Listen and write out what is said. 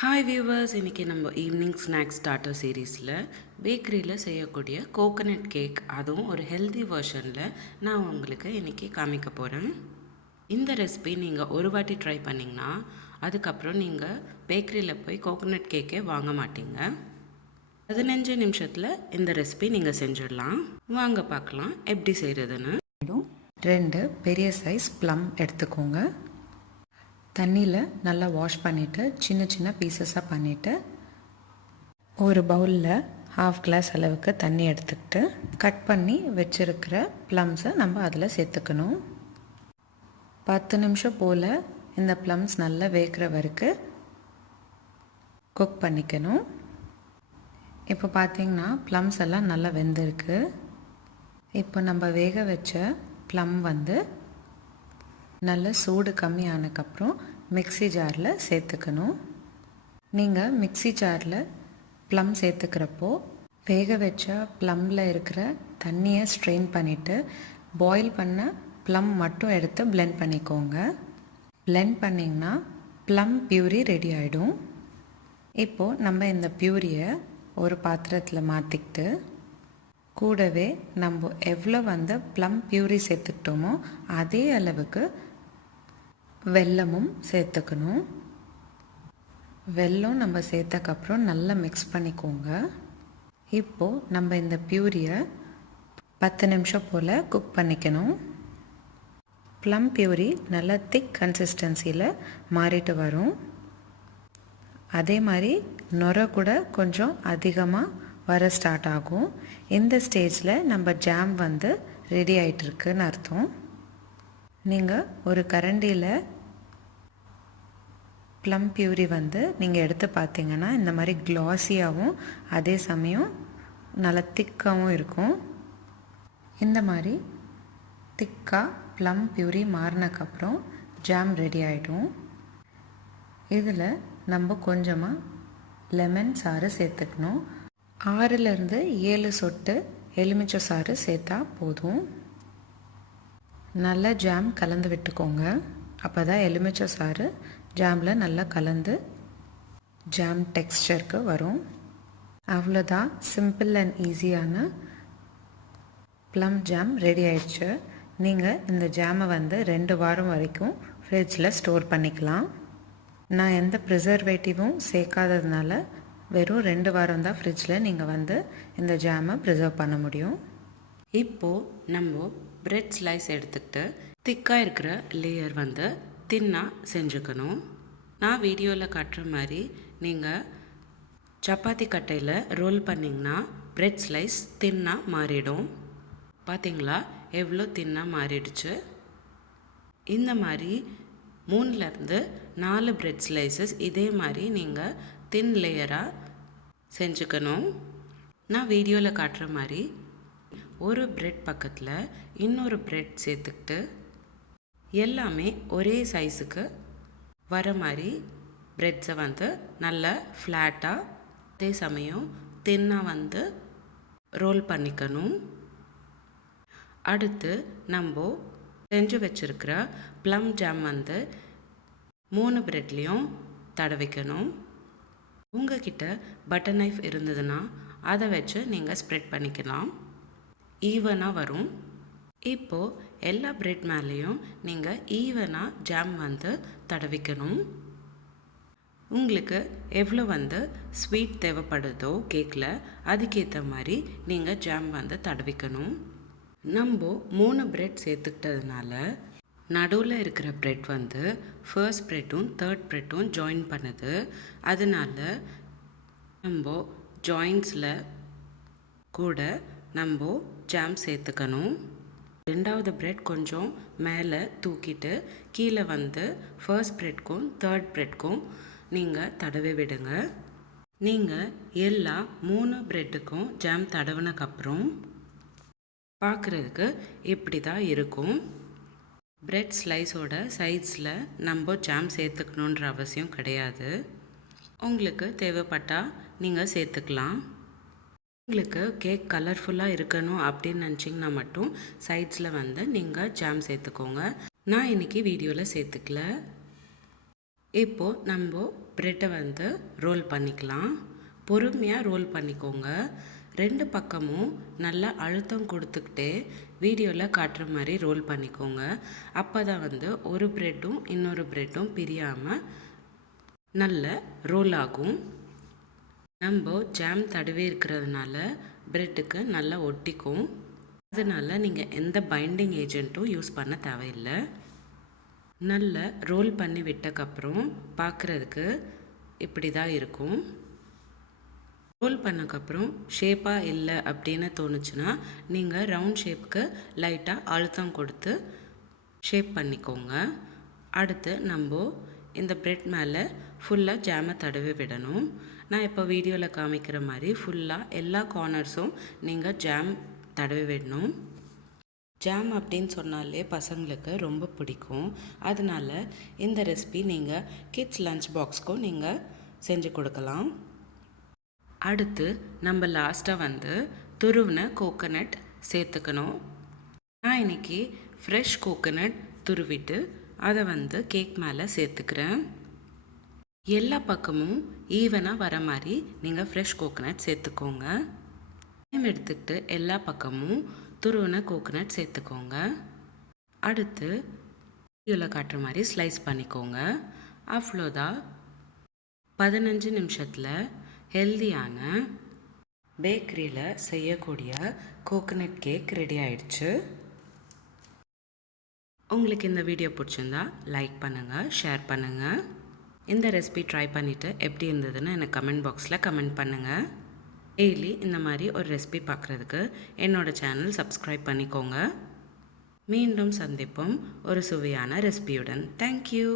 Hi viewers, இன்றைக்கி நம்ம evening snacks starter சீரீஸில் பேக்கரியில் செய்யக்கூடிய கோகோனட் கேக், அதுவும் ஒரு ஹெல்தி வெர்ஷனில் நான் உங்களுக்கு இன்றைக்கி காமிக்க போகிறேன். இந்த ரெசிபி நீங்கள் ஒரு வாட்டி ட்ரை பண்ணிங்கன்னா அதுக்கப்புறம் நீங்கள் பேக்கரியில் போய் கோகோனட் கேக்கே வாங்க மாட்டீங்க. 15 நிமிஷத்தில் இந்த ரெசிபி நீங்கள் செஞ்சிடலாம். வாங்க பார்க்கலாம் எப்படி செய்கிறதுன்னு. 2 பெரிய சைஸ் ப்ளம் எடுத்துக்கோங்க. தண்ணியில் நல்லா வாஷ் பண்ணிவிட்டு சின்ன சின்ன பீசஸாக பண்ணிவிட்டு ஒரு பவுலில் 1/2 கிளாஸ் அளவுக்கு தண்ணி எடுத்துக்கிட்டு கட் பண்ணி வச்சுருக்கிற ப்ளம்ஸை நம்ம அதில் சேர்த்துக்கணும். 10 நிமிஷம் போல் இந்த ப்ளம்ஸ் நல்லா வேகிற வரைக்கும் குக் பண்ணிக்கணும். இப்போ பார்த்திங்கன்னா ப்ளம்ஸ் எல்லாம் நல்லா வெந்திருக்கு. இப்போ நம்ம வேக வச்ச ப்ளம் நல்ல சூடு கம்மியானதுக்கப்புறம் மிக்ஸி ஜாரில் சேர்த்துக்கணும். நீங்கள் மிக்ஸி ஜாரில் ப்ளம் சேர்த்துக்கிறப்போ வேக வச்ச ப்ளம்மில் இருக்கிற தண்ணியை ஸ்ட்ரெயின் பண்ணிவிட்டு பாயில் பண்ண ப்ளம் மட்டும் எடுத்து பிளெண்ட் பண்ணிக்கோங்க. பிளெண்ட் பண்ணிங்கன்னா ப்ளம் பியூரி ரெடி ஆகிடும். இப்போது நம்ம இந்த பியூரியை ஒரு பாத்திரத்தில் மாற்றிக்கிட்டு கூடவே நம்ம எவ்வளோ ப்ளம் பியூரி சேர்த்துக்கிட்டோமோ அதே அளவுக்கு வெல்லமும் சேர்த்துக்கணும். வெல்லம் நம்ம சேர்த்தக்கப்புறம் நல்லா மிக்ஸ் பண்ணிக்கோங்க. இப்போது நம்ம இந்த பியூரியை 10 நிமிஷம் போல் குக் பண்ணிக்கணும். ப்ளம் பியூரி நல்லா திக் கன்சிஸ்டன்சியில் மாறிட்டு வரும். அதே மாதிரி நுரை கூட கொஞ்சம் அதிகமாக வர ஸ்டார்ட் ஆகும். இந்த ஸ்டேஜில் நம்ம ஜாம் ரெடி ஆகிட்டுருக்குன்னு அர்த்தம். நீங்கள் ஒரு கரண்டியில் ப்ளம் பியூரி நீங்கள் எடுத்து பார்த்தீங்கன்னா இந்த மாதிரி க்ளாஸியாகவும் அதே சமயம் நல்லா திக்காகவும் இருக்கும். இந்த மாதிரி திக்காக ப்ளம் பியூரி மாறினக்கப்புறம் ஜாம் ரெடி ஆகிடும். இதில் நம்ம கொஞ்சமாக லெமன் சாறு சேர்த்துக்கணும். 6லேருந்து 7 சொட்டு எலுமிச்சை சாறு சேர்த்தா போதும். நல்லா ஜாம் கலந்து விட்டுக்கோங்க. அப்போ தான் எலுமிச்சை சாறு ஜாமில் நல்லா கலந்து ஜாம் டெக்ஸ்சருக்கு வரும். அவ்வளோதான், சிம்பிள் அண்ட் ஈஸியான ப்ளம் ஜாம் ரெடி ஆயிடுச்சு. நீங்கள் இந்த ஜாமை 2 வாரம் வரைக்கும் ஃப்ரிட்ஜில் ஸ்டோர் பண்ணிக்கலாம். நான் எந்த ப்ரிசர்வேட்டிவும் சேர்க்காததுனால வெறும் 2 வாரம் தான் ஃப்ரிட்ஜில் நீங்கள் இந்த ஜாமை ப்ரிசர்வ் பண்ண முடியும். இப்போது நம்ம பிரெட் ஸ்லைஸ் எடுத்துக்கிட்டு திக்காக இருக்கிற லேயர் தின்னாக செஞ்சுக்கணும். நான் வீடியோவில் காட்டுற மாதிரி நீங்கள் சப்பாத்தி கட்டையில் ரோல் பண்ணிங்கன்னா பிரெட் ஸ்லைஸ் தின்னாக மாறிடும். பார்த்தீங்களா எவ்வளோ தின்னாக மாறிடுச்சு. இந்த மாதிரி 3லேருந்து 4 பிரெட் ஸ்லைசஸ் இதே மாதிரி நீங்கள் தின் லேயராக செஞ்சுக்கணும். நான் வீடியோவில் காட்டுற மாதிரி ஒரு பிரெட் பக்கத்தில் இன்னொரு பிரெட் சேர்த்துக்கிட்டு எல்லாமே ஒரே சைஸுக்கு வர மாதிரி பிரெட்ஸை நல்லா ஃப்ளாட்டாக அதே சமயம் தின்னாக ரோல் பண்ணிக்கணும். அடுத்து நம்ம செஞ்சு வச்சுருக்கிற ப்ளம் ஜாம் 3 பிரெட்லேயும் தடவிக்கணும். உங்ககிட்ட பட்டர் நைஃப் இருந்ததுன்னா அதை வச்சு நீங்கள் ஸ்ப்ரெட் பண்ணிக்கலாம். ஈவனாக வரும். இப்போது எல்லா பிரெட் மேலேயும் நீங்கள் ஈவனாக ஜாம் தடவிக்கணும். உங்களுக்கு எவ்வளோ ஸ்வீட் தேவைப்படுதோ கேக்கில் அதுக்கேற்ற மாதிரி நீங்கள் ஜாம் தடவிக்கணும். நம்ம 3 பிரெட் சேர்த்துக்கிட்டதுனால நடுவில் இருக்கிற பிரெட் ஃபர்ஸ்ட் பிரெட்டும் 3rd பிரெட்டும் ஜாயின் பண்ணுது. அதனால் நம்ம ஜாயின்ஸில் கூட நம்ம ஜாம் சேர்த்துக்கணும். 2வது பிரெட் கொஞ்சம் மேலே தூக்கிட்டு கீழே ஃபர்ஸ்ட் பிரெட்க்கும் 3rd பிரெட்க்கும் நீங்கள் தடவி விடுங்க. நீங்கள் எல்லா 3 பிரெட்டுக்கும் ஜாம் தடவினக்கப்புறம் பார்க்குறதுக்கு இப்படி தான் இருக்கும். பிரெட் ஸ்லைஸோட சைட்ஸில் நம்ம ஜாம் சேர்த்துக்கணுன்ற அவசியம் கிடையாது. உங்களுக்கு தேவைப்பட்டால் நீங்கள் சேர்த்துக்கலாம். உங்களுக்கு கேக் கலர்ஃபுல்லாக இருக்கணும் அப்படின்னு நினச்சிங்கன்னா மட்டும் சைட்ஸில் நீங்கள் ஜாம் சேர்த்துக்கோங்க. நான் இன்றைக்கி வீடியோவில் சேர்த்துக்கல. இப்போது நம்ம ப்ரெட்டை வந்து ரோல் பண்ணிக்கலாம். பொறுமையாக ரோல் பண்ணிக்கோங்க. 2 பக்கமும் நல்லா அழுத்தம் கொடுத்துக்கிட்டே வீடியோவில் காட்டுற மாதிரி ரோல் பண்ணிக்கோங்க. அப்போ தான் வந்து ஒரு ப்ரெட்டும் இன்னொரு ப்ரெட்டும் பிரியாமல் நல்ல ரோல் ஆகும். நம்ம ஜாம் தடவி இருக்கிறதுனால ப்ரெட்டுக்கு நல்லா ஒட்டிக்கும். அதனால் நீங்கள் எந்த பைண்டிங் ஏஜென்ட்டும் யூஸ் பண்ண தேவையில்லை. நல்லா ரோல் பண்ணி விட்டக்கப்புறம் பார்க்குறதுக்கு இப்படி தான் இருக்கும். ரோல் பண்ணக்கப்புறம் ஷேப்பாக இல்லை அப்படின்னு தோணுச்சுன்னா நீங்கள் ரவுண்ட் ஷேப்புக்கு லைட்டாக அழுத்தம் கொடுத்து ஷேப் பண்ணிக்கோங்க. அடுத்து நம்ம இந்த ப்ரெட் மேலே ஃபுல்லாக ஜாமை தடவி விடணும். நான் இப்போ வீடியோவில் காமிக்கிற மாதிரி ஃபுல்லாக எல்லா கார்னர்ஸும் நீங்கள் ஜாம் தடவி விடணும். ஜாம் அப்படின்னு சொன்னாலே பசங்களுக்கு ரொம்ப பிடிக்கும். அதனால் இந்த ரெசிபி நீங்கள் கிட்ஸ் லஞ்ச் பாக்ஸ்க்கும் நீங்கள் செஞ்சு கொடுக்கலாம். அடுத்து நம்ம லாஸ்ட்டாக வந்து துருவின கோகோனட் சேர்த்துக்கணும். நான் இன்றைக்கி ஃப்ரெஷ் கோகோனட் துருவிட்டு அதை வந்து கேக் மேலே சேர்த்துக்கிறேன். எல்லா பக்கமும் ஈவனாக வர மாதிரி நீங்கள் ஃப்ரெஷ் கோகோனட் சேர்த்துக்கோங்க. டைம் எடுத்துக்கிட்டு எல்லா பக்கமும் துருவின கோகோனட் சேர்த்துக்கோங்க. அடுத்து வீடியோவில் காட்டுற மாதிரி ஸ்லைஸ் பண்ணிக்கோங்க. அவ்வளோதான், 15 நிமிஷத்தில் ஹெல்தியான பேக்கரியில் செய்யக்கூடிய கோகோனட் கேக் ரெடி ஆயிடுச்சு. உங்களுக்கு இந்த வீடியோ பிடிச்சிருந்தா லைக் பண்ணுங்கள், ஷேர் பண்ணுங்கள். இந்த ரெசிபி ட்ரை பண்ணிவிட்டு எப்படி இருந்ததுன்னு எனக்கு கமெண்ட் பாக்ஸில் கமெண்ட் பண்ணுங்கள். டெய்லி இந்த மாதிரி ஒரு ரெசிபி பார்க்குறதுக்கு என்னோடய சேனல் சப்ஸ்கிரைப் பண்ணிக்கோங்க. மீண்டும் சந்திப்போம் ஒரு சுவையான ரெசிபியுடன். தேங்க்யூ.